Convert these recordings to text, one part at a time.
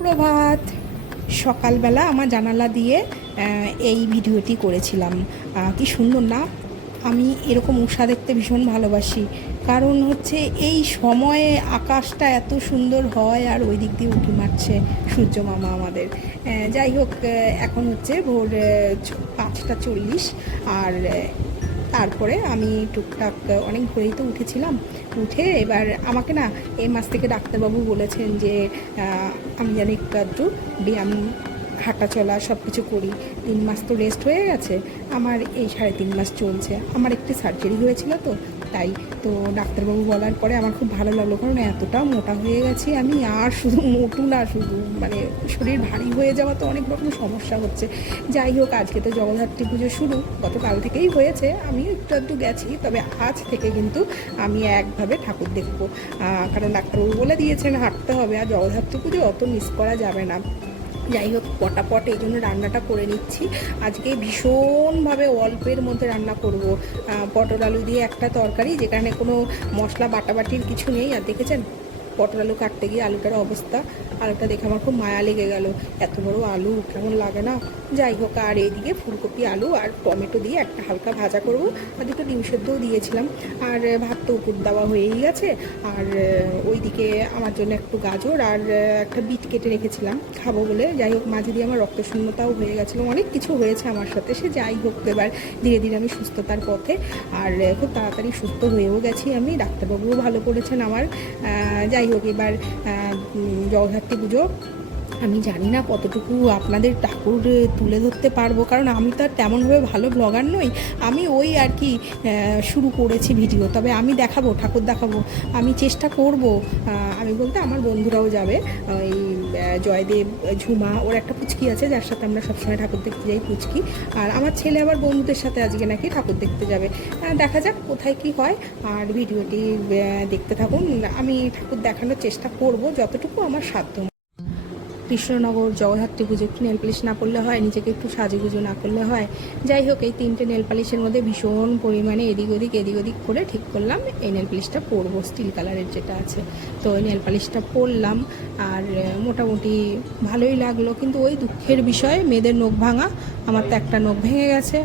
সুপ্রভাত। সকালবেলা আমার জানালা দিয়ে এই ভিডিওটি করেছিলাম। কি সুন্দর না? আমি এরকম উষা দেখতে ভীষণ ভালোবাসি। কারণ হচ্ছে এই সময়ে আকাশটা এত সুন্দর হয় আর ওই দিক দিয়ে উঁকি মারছে সূর্য মামা আমাদের। যাই হোক এখন হচ্ছে ভোর পাঁচটা চল্লিশ। আর তারপরে আমি টুকটাক অনেক ভোরেই তো উঠেছিলাম। উঠে এবার আমাকে না এই মাস থেকে ডাক্তারবাবু বলেছেন যে আমি যেন একটু আধটু ব্যায়াম হাঁটা চলা সব কিছু করি। তিন মাস তো রেস্ট হয়ে গেছে। আমার এই সাড়ে তিন মাস চলছে। আমার একটি সার্জারি হয়েছিল তো তাই। তো ডাক্তারবাবু বলার পরে আমার খুব ভালো লাগল, কারণ এতটা মোটা হয়ে গেছি আমি, আর শুধু মোটু না, শুধু মানে শরীর ভারী হয়ে যাওয়া তো অনেক রকম সমস্যা হচ্ছে। যাই হোক, আজকে তো জগদ্ধাত্রী পুজো শুরু, গতকাল থেকেই হয়েছে, আমি একটু একটু গেছি, তবে আজ থেকে কিন্তু আমি একভাবে ঠাকুর দেখব। কারণ ডাক্তারবাবু বলে দিয়েছেন, হাঁটতে হবে, আর জগদ্ধাত্রী পুজো অত মিস করা যাবে না। যাই হোক পটাপট এই জন্য রান্নাটা করে নিচ্ছি। আজকে ভীষণভাবে অল্পের মধ্যে রান্না করব। পটল আলু দিয়ে একটা তরকারি, যেখানে কোনো মশলা বাটাবাটির কিছু নেই। আর দেখেছেন? পটল আলু কাটতে গিয়ে আলুটার অবস্থা আলুটা দেখে আমার খুব মায়া লেগে গেল। এত বড় আলু কেমন লাগে না? যাই হোক আর এইদিকে ফুলকপি আলু আর টমেটো দিয়ে একটা হালকা ভাজা করব। আর দুটো ডিম সেদ্ধও দিয়েছিলাম। আর ভাত তো উপর দেওয়া হয়েই গেছে। আর ওইদিকে আমার জন্য একটু গাজর আর একটা বিট কেটে রেখেছিলাম। খাব বলে। যাই হোক মাঝে দিয়ে আমার রক্তশূন্যতাও হয়ে গেছিল। অনেক কিছু হয়েছে আমার সাথে। সে যাই হোক এবার ধীরে ধীরে আমি সুস্থতার পথে। আর খুব তাড়াতাড়ি সুস্থ হয়েও গেছি আমি। ডাক্তারবাবুও ভালো করেছেন আমার। আহ, যাই হোক এবার জগদ্ধাত্রী পুজো। আমি জানি না কতটুকু আপনাদের ঠাকুর তুলে ধরতে পারব, কারণ আমি তো আর তেমনভাবে ভালো ব্লগার নই। আমি ওই আর কি শুরু করেছি ভিডিও তবে আমি দেখাবো, ঠাকুর দেখাবো। আমি চেষ্টা করব আমি বলতে আমার বন্ধুরাও যাবে ওই জয়দেব, ঝুমা, ওর একটা পুচকি আছে, যার সাথে আমরা সবসময় ঠাকুর দেখতে যাই, পুচকি। আর আমার ছেলে আবার বন্ধুদের সাথে আজকে নাকি ঠাকুর দেখতে যাবে। দেখা যাক কোথায় কি হয়। আর ভিডিওটি দেখতে থাকুন। আমি ঠাকুর দেখানোর চেষ্টা করব, যতটুকু আমার সাধ্য কৃষ্ণনগর জগদ্ধাত্রী পুজো একটু নেল পালিশ না করলে হয়, নিজেকে একটু সাজুগুজু না করলে হয়। যাই হোক, এই তিনটে নেল পালিশের মধ্যে ভীষণ পরিমাণে এদিক ওদিক এদিক ওদিক করে ঠিক করলাম, এই নেল পালিশটা পরবো স্টিল কালারের যেটা আছে। তো ওই নেল পালিশটা পরলাম, আর মোটামুটি ভালোই লাগল, কিন্তু ওই দুঃখের বিষয়, মেয়েদের নখ ভাঙা, আমার তো একটা নখ ভেঙে গেছে।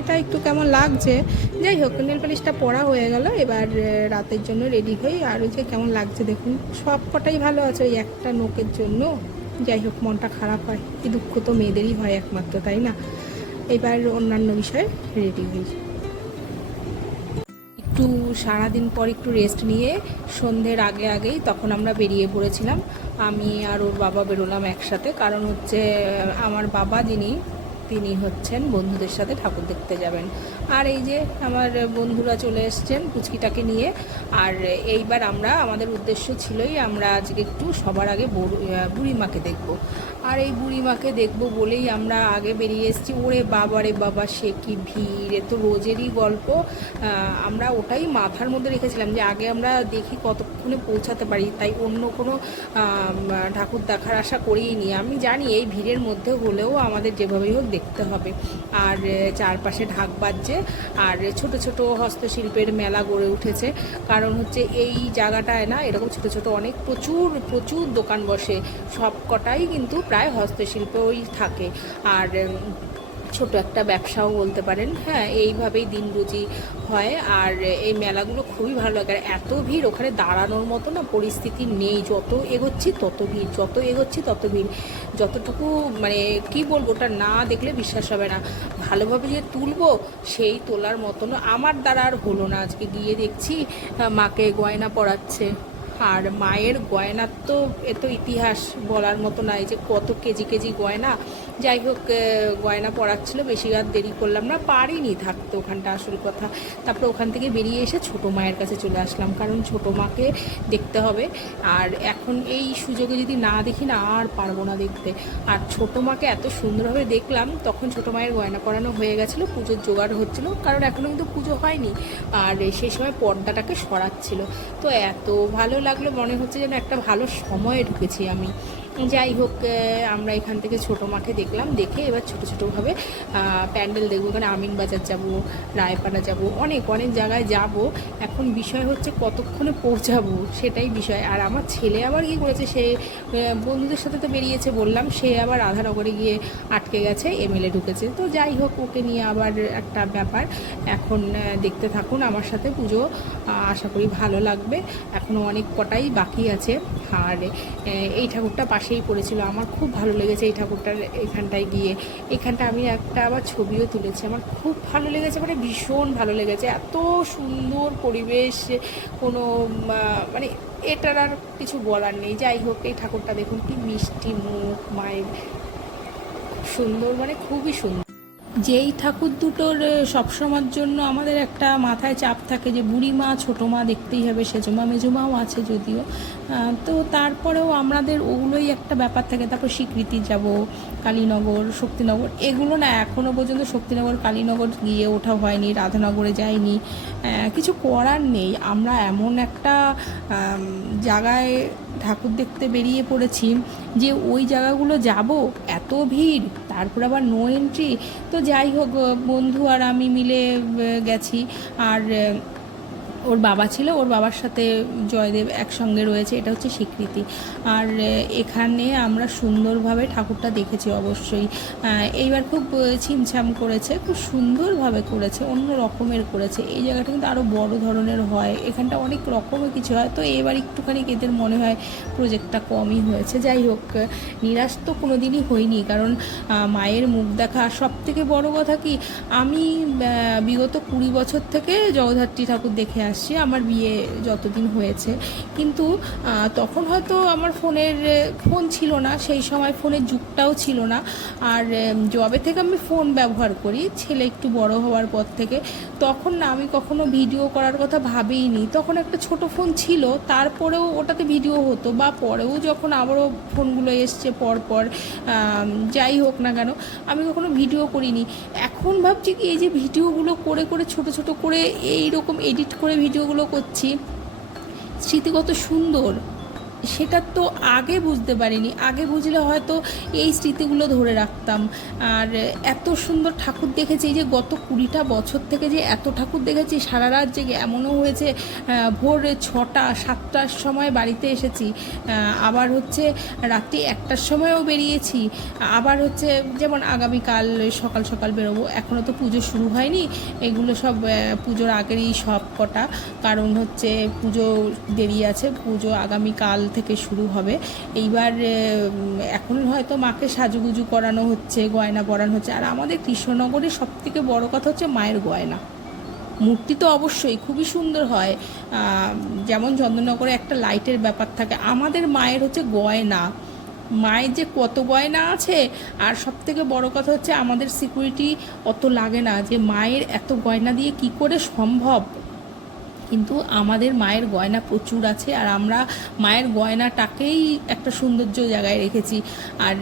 এটা একটু কেমন লাগছে? যাই হোক নেল পালিশটা পরা হয়ে গেল, এবার রাতের জন্য রেডি হই, আর ওই যে কেমন লাগছে দেখুন সব কটাই ভালো আছে, ওই একটা নোকের জন্য। যাই হোক, মনটা খারাপ হয়। এই দুঃখ তো মেয়েদেরই হয় একমাত্র, তাই না? এবার অন্যান্য বিষয়ে রেডি হই। একটু সারাদিন পর একটু রেস্ট নিয়ে সন্ধ্যের আগে আগেই তখন আমরা বেরিয়ে পড়েছিলাম। আমি আর ওর বাবা বেরোলাম একসাথে, কারণ হচ্ছে আমার বাবা যিনি, তিনি হচ্ছেন বন্ধুদের সাথে ঠাকুর দেখতে যাবেন। আর এই যে আমার বন্ধুরা চলে এসছেন পুচকিটাকে নিয়ে, আর এইবার আমরা, আমাদের উদ্দেশ্য ছিলই আমরা আজকে একটু সবার আগে বড়- বুড়িমাকে দেখব। আর এই বুড়িমাকে দেখব বলেই আমরা আগে বেরিয়ে এসেছি। ওরে বাবা রে বাবা, সে কি ভিড়? এ তো রোজেরই গল্প। আমরা ওটাই মাথার মধ্যে রেখেছিলাম যে আগে আমরা দেখি কতক্ষণে পৌঁছাতে পারি। তাই অন্য কোনো ঠাকুর দেখার আশা করিই নি আমি জানি এই ভিড়ের মধ্যে হলেও আমাদের যেভাবেই হোক দেখতে হবে। আর চারপাশে ঢাক বাজছে। আর ছোট ছোট হস্তশিল্পের মেলা গড়ে উঠেছে। কারণ হচ্ছে এই জায়গাটায় না, এরকম ছোট ছোট অনেক প্রচুর প্রচুর দোকান বসে। সব কটাই কিন্তু প্রায় হস্তশিল্পই থাকে। আর ছোট একটা ব্যবসাও বলতে পারেন। হ্যাঁ এইভাবেই দিন রুজি হয়। আর এই মেলাগুলো খুবই ভালো লাগে। আর এত ভিড় ওখানে দাঁড়ানোর মতো না, পরিস্থিতি নেই। যত এগোচ্ছি তত ভিড়, যত এগোচ্ছি তত ভিড়। যতটুকু মানে কি বলব, ওটা না দেখলে বিশ্বাস হবে না। ভালোভাবে যে তুলবো, সেই তোলার মতন আমার দ্বারা আর হলো না। আজকে গিয়ে দেখছি মাকে গয়না পরাচ্ছে। আর মায়ের গয়নার তো, এ তো ইতিহাস বলার মতো নাই যে কত কেজি কেজি গয়না যাই হোক গয়না পড়াচ্ছিল বেশি আর দেরি করলাম না, পারিনি থাকতে, ওখানটা আসল কথা। তারপরে ওখান থেকে বেরিয়ে এসে ছোটো মায়ের কাছে চলে আসলাম, কারণ ছোটো মাকে দেখতে হবে। আর এখন এই সুযোগে যদি না দেখি, না আর পারব না দেখতে। আর ছোটো মাকে এত সুন্দরভাবে দেখলাম, তখন ছোটো মায়ের গয়না পরানো হয়ে গেছিল, পুজোর জোগাড় হচ্ছিল, কারণ এখনও কিন্তু পুজো হয়নি। আর সেই সময় পর্দাটাকে সরাচ্ছিল। তো এত ভালো লাগল, মনে হচ্ছে যেন একটা ভালো সময়ে ঢুকেছি আমি। যাই হোক আমরা এখান থেকে ছোট মাঠে দেখলাম, দেখে এবার ছোট ছোটোভাবে প্যান্ডেল দেখব, এখানে আমিন বাজার যাব, রায়পাড়া যাব, অনেক অনেক জায়গায় যাব। এখন বিষয় হচ্ছে কতক্ষণে পৌঁছাবো সেটাই বিষয়। আর আমার ছেলে আবার কি করেছে, সে বন্ধুদের সাথে তো বেরিয়েছে বললাম, সে আবার রাধানগরে গিয়ে আটকে গেছে, এমএলএ ঢুকেছে। তো যাই হোক, ওকে নিয়ে আবার একটা ব্যাপার। এখন দেখতে থাকুন আমার সাথে পুজো আশা করি ভালো লাগবে। এখনও অনেক কটাই বাকি আছে। আর এই ঠাকুরটা পাশেই পড়েছিল। আমার খুব ভালো লেগেছে এই ঠাকুরটার এখানটায় গিয়ে। এখানটা আমি একটা আবার ছবিও তুলেছি। আমার খুব ভালো লেগেছে মানে ভীষণ ভালো লেগেছে। এত সুন্দর পরিবেশ, কোনো মানে এটার আর কিছু বলার নেই। যাই হোক, এই ঠাকুরটা দেখুন, কি মিষ্টি মুখ, মায়ের সুন্দর মানে খুবই সুন্দর। যেই ঠাকুর দুটোর সবসময়ের জন্য আমাদের একটা মাথায় চাপ থাকে যে বুড়ি মা ছোটো মা দেখতেই হবে সেজমা মেজমাও আছে যদিও। তো তারপরেও আমাদের ওগুলোই একটা ব্যাপার থাকে। তারপর স্বীকৃতি যাব কালীনগর শক্তিনগর এগুলো না এখনও পর্যন্ত শক্তিনগর কালীনগর গিয়ে ওঠা হয়নি রাধানগরে আহ, কিছু করার নেই। আমরা এমন একটা জায়গায় ঠাকুর দেখতে বেরিয়ে পড়েছি যে ওই জায়গাগুলো যাব, এত ভিড়, তারপর আবার নো এন্ট্রি তো যাই হোক, বন্ধু আর আমি মিলে গেছি। আর ওর বাবা ছিল, ওর বাবার সাথে জয়দেব একসঙ্গে রয়েছে, এটা হচ্ছে স্বীকৃতি। আর এখানে আমরা সুন্দরভাবে ঠাকুরটা দেখেছি অবশ্যই। এইবার খুব ছিমছাম করেছে, খুব সুন্দরভাবে করেছে, অন্য রকমের করেছে। এই জায়গাটা কিন্তু আরও বড় ধরনের হয়, এখানটা অনেক রকমের কিছু হয়। তো এবার একটুখানি এদের মনে হয় প্রজেক্টটা কমই হয়েছে। যাই হোক নিরাশ তো কোনো দিনই হইনি, কারণ মায়ের মুখ দেখা সব থেকে বড় কথা কি, আমি বিগত কুড়ি বছর থেকে জগদ্ধাত্রী ঠাকুর দেখে আসছি আমার বিয়ে যতদিন হয়েছে। কিন্তু তখন হয়তো আমার ফোনের ফোন ছিল না, সেই সময় ফোনের যুগটাও ছিল না। আর জবে থেকে আমি ফোন ব্যবহার করি, ছেলে একটু বড় হওয়ার পর থেকে। তখন না, আমি কখনো ভিডিও করার কথা ভাবেইনি। তখন একটা ছোট ফোন ছিল, তারপরেও ওটাতে ভিডিও হতো, বা পরেও যখন আবারও ফোনগুলো এসছে পর পর যাই হোক না কেন, আমি কখনো ভিডিও করিনি। এখন ভাবছি কি, এই যে ভিডিওগুলো করে করে, ছোট ছোট করে এই রকম এডিট করে ভিডিওগুলো করছি স্মৃতি কত সুন্দর। সেটা তো আগে বুঝতে পারিনি। আগে বুঝলে হয়তো এই স্মৃতিগুলো ধরে রাখতাম। আর এত সুন্দর ঠাকুর দেখেছি যে গত কুড়িটা বছর থেকে যে এত ঠাকুর দেখেছি, সারা রাত জেগে এমনও হয়েছে ভোর ছটা, সাতটার সময় বাড়িতে এসেছি আবার হচ্ছে রাত্রি একটার সময়ও বেরিয়েছি, আবার হচ্ছে যেমন আগামীকাল সকাল সকাল বেরোবো এখনও তো পুজো শুরু হয়নি, এগুলো সব পুজোর আগেরই সব কটা, কারণ হচ্ছে পুজো দেরি আছে, পুজো আগামীকাল থেকে শুরু হবে। এইবার এখন হয়তো মাকে সাজুগুজু করানো হচ্ছে, গয়না পরানো হচ্ছে। আর আমাদের কৃষ্ণনগরে সব থেকে বড় কথা হচ্ছে মায়ের গয়না। মূর্তি তো অবশ্যই খুবই সুন্দর হয়। যেমন চন্দননগরে একটা লাইটের ব্যাপার থাকে। আমাদের মায়ের হচ্ছে গয়না। মায়ের যে কত গয়না আছে, আর সব থেকে বড় কথা হচ্ছে আমাদের সিকিউরিটি অত লাগে না যে মায়ের এত গয়না দিয়ে কি করে সম্ভব? কিন্তু আমাদের মায়ের গয়না প্রচুর আছে আর আমরা মায়ের গয়নাটাকেই একটা সৌন্দর্য জায়গায় রেখেছি। আর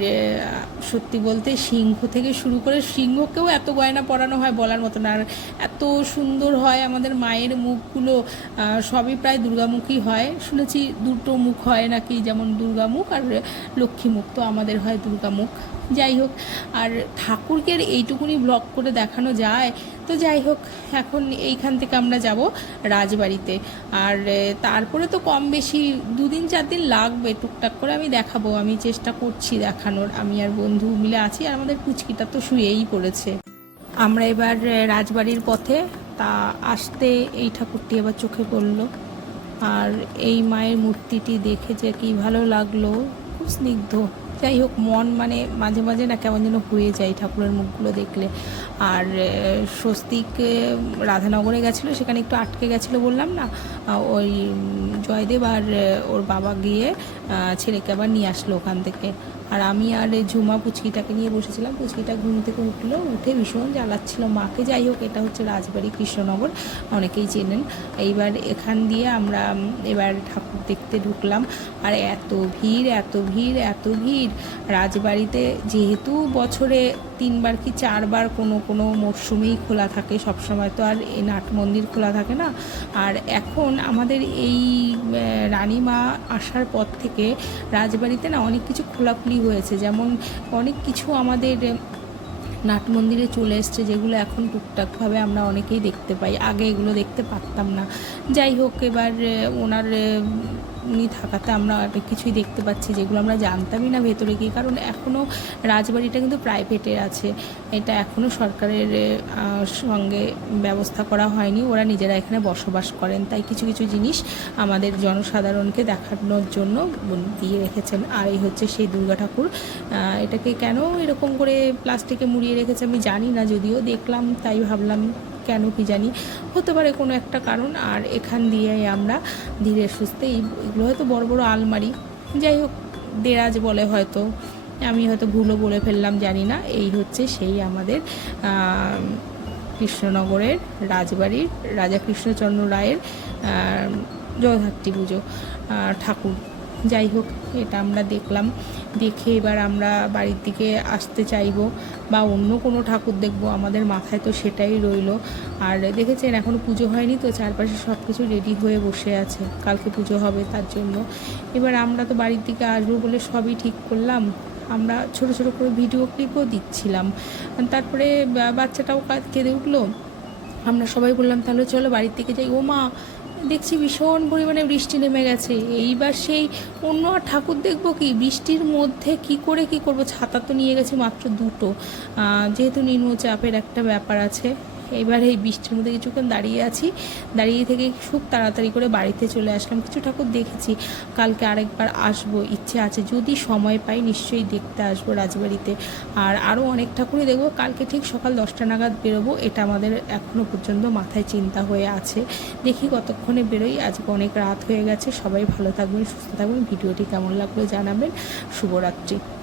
সত্যি বলতে সিংহ থেকে শুরু করে সিংহকেও এত গয়না পরানো হয় বলার মতো না। আর এত সুন্দর হয় আমাদের মায়ের মুখগুলো সবই প্রায় দুর্গামুখী হয়। শুনেছি দুটো মুখ হয় নাকি যেমন দুর্গামুখ আর লক্ষ্মী মুখ, তো আমাদের হয় দুর্গামুখ। যাই হোক, আর ঠাকুরকে এইটুকুনি ব্লগ করে দেখানো যায় তো যাই হোক, এখন এইখান থেকে আমরা যাব রাজবাড়িতে। আর তারপরে তো কম বেশি দুদিন চার দিন লাগবে টুকটাক করে আমি দেখাবো। আমি চেষ্টা করছি দেখানোর। আমি আর বন্ধু মিলে আছি আর আমাদের পুচকিটা তো শুয়েই পড়েছে। আমরা এবার রাজবাড়ির পথে, তা আসতে এই ঠাকুরটি এবার চোখে পড়ল। আর এই মায়ের মূর্তিটি দেখে যে কি ভালো লাগল, খুব স্নিগ্ধ। যাই হোক, মন মানে মাঝে মাঝে না কেমন যেন হয়ে যায় ঠাকুরের মুখগুলো দেখলে। আর স্বস্তিক রাধানগরে গেছিল, সেখানে একটু আটকে গেছিল বললাম না? ওই জয়দেব আর ওর বাবা গিয়ে ছেলেকে আবার নিয়ে আসলো ওখান থেকে। আর আমি আর ঝুমা পুচকিটাকে নিয়ে বসেছিলাম। পুচকিটা ঘুম থেকে উঠল, উঠে ভীষণ জ্বালাচ্ছিল। মাকে যাই হোক, এটা হচ্ছে রাজবাড়ি, কৃষ্ণনগর, অনেকেই চেনেন। এইবার এখান দিয়ে আমরা এবার ঠাকুর দেখতে ঢুকলাম। আর এত ভিড় এত ভিড় এত ভিড়। রাজবাড়িতে যেহেতু বছরে তিনবার কি চারবার কোনো কোনো মরশুমেই খোলা থাকে, সবসময় তো আর এই নাট মন্দির খোলা থাকে না। আর এখন আমাদের এই রানীমা আসার পর থেকে রাজবাড়িতে না অনেক কিছু খোলাখুলি হয়েছে। যেমন অনেক কিছু আমাদের নাট মন্দিরে চলে এসছে, যেগুলো এখন টুকটাকভাবে আমরা অনেকেই দেখতে পাই। আগে এগুলো দেখতে পারতাম না। যাই হোক, এবার ওনার উনি থাকাতে আমরা অনেক কিছুই দেখতে পাচ্ছি, যেগুলো আমরা জানতামই না ভেতরে গিয়ে। কারণ এখনও রাজবাড়িটা কিন্তু প্রাইভেটের আছে। এটা এখনও সরকারের সঙ্গে ব্যবস্থা করা হয়নি। ওরা নিজেরা এখানে বসবাস করেন। তাই কিছু কিছু জিনিস আমাদের জনসাধারণকে দেখানোর জন্য দিয়ে রেখেছেন। আর এই হচ্ছে সেই দুর্গা ঠাকুর। এটাকে কেন এরকম করে প্লাস্টিকে মুড়িয়ে রেখেছে আমি জানি না, যদিও দেখলাম, তাই ভাবলাম কেন কি জানি হতে পারে কোনো একটা কারণ। আর এখান দিয়ে আমরা ধীরে সুস্থে এইগুলো হয়তো বড় বড় আলমারি। যাই হোক দেরাজ বলে হয়তো। আমি হয়তো ভুলও বলে ফেললাম জানি না। এই হচ্ছে সেই আমাদের কৃষ্ণনগরের রাজবাড়ির রাজা কৃষ্ণচন্দ্র রায়ের আহ, জগদ্ধাত্রী পুজো ঠাকুর। যাই হোক এটা আমরা দেখলাম। দেখে এবার আমরা বাড়ির দিকে আসতে চাইব বা অন্য কোনো ঠাকুর দেখব, আমাদের মাথায় তো সেটাই রইল। আর দেখেছেন এখনও পুজো হয়নি তো চারপাশে সব কিছু রেডি হয়ে বসে আছে। কালকে পুজো হবে তার জন্য। এবার আমরা তো বাড়ির দিকে আসব বলে সবই ঠিক করলাম। আমরা ছোট ছোট করে ভিডিও ক্লিপও দিচ্ছিলাম। তারপরে বাচ্চাটাও কেঁদে উঠল। আমরা সবাই বললাম, তাহলে চলো বাড়ির থেকে যাই। ও মা দেখছি ভীষণ পরিমাণে বৃষ্টি নেমে গেছে। এইবার সেই অন্য আর ঠাকুর দেখব কি? বৃষ্টির মধ্যে কি করে কি করব? ছাতা তো নিয়ে গেছি মাত্র দুটো। যেহেতু নিম্নচাপের একটা ব্যাপার আছে। এবার এই বৃষ্টির মধ্যে কিছুক্ষণ দাঁড়িয়ে আছি। দাঁড়িয়ে থেকে খুব তাড়াতাড়ি করে বাড়িতে চলে আসলাম। কিছু ঠাকুর দেখেছি। কালকে আরেকবার আসব, ইচ্ছে আছে। যদি সময় পাই নিশ্চয়ই দেখতে আসব রাজবাড়িতে। আর আরও অনেক ঠাকুরই দেখব। কালকে ঠিক সকাল দশটা নাগাদ বেরোবো। এটা আমাদের এখনও পর্যন্ত মাথায় চিন্তা হয়ে আছে। দেখি কতক্ষণে বেরোই। আজকে অনেক রাত হয়ে গেছে। সবাই ভালো থাকবেন, সুস্থ থাকবেন। ভিডিওটি কেমন লাগল জানাবেন। শুভরাত্রি।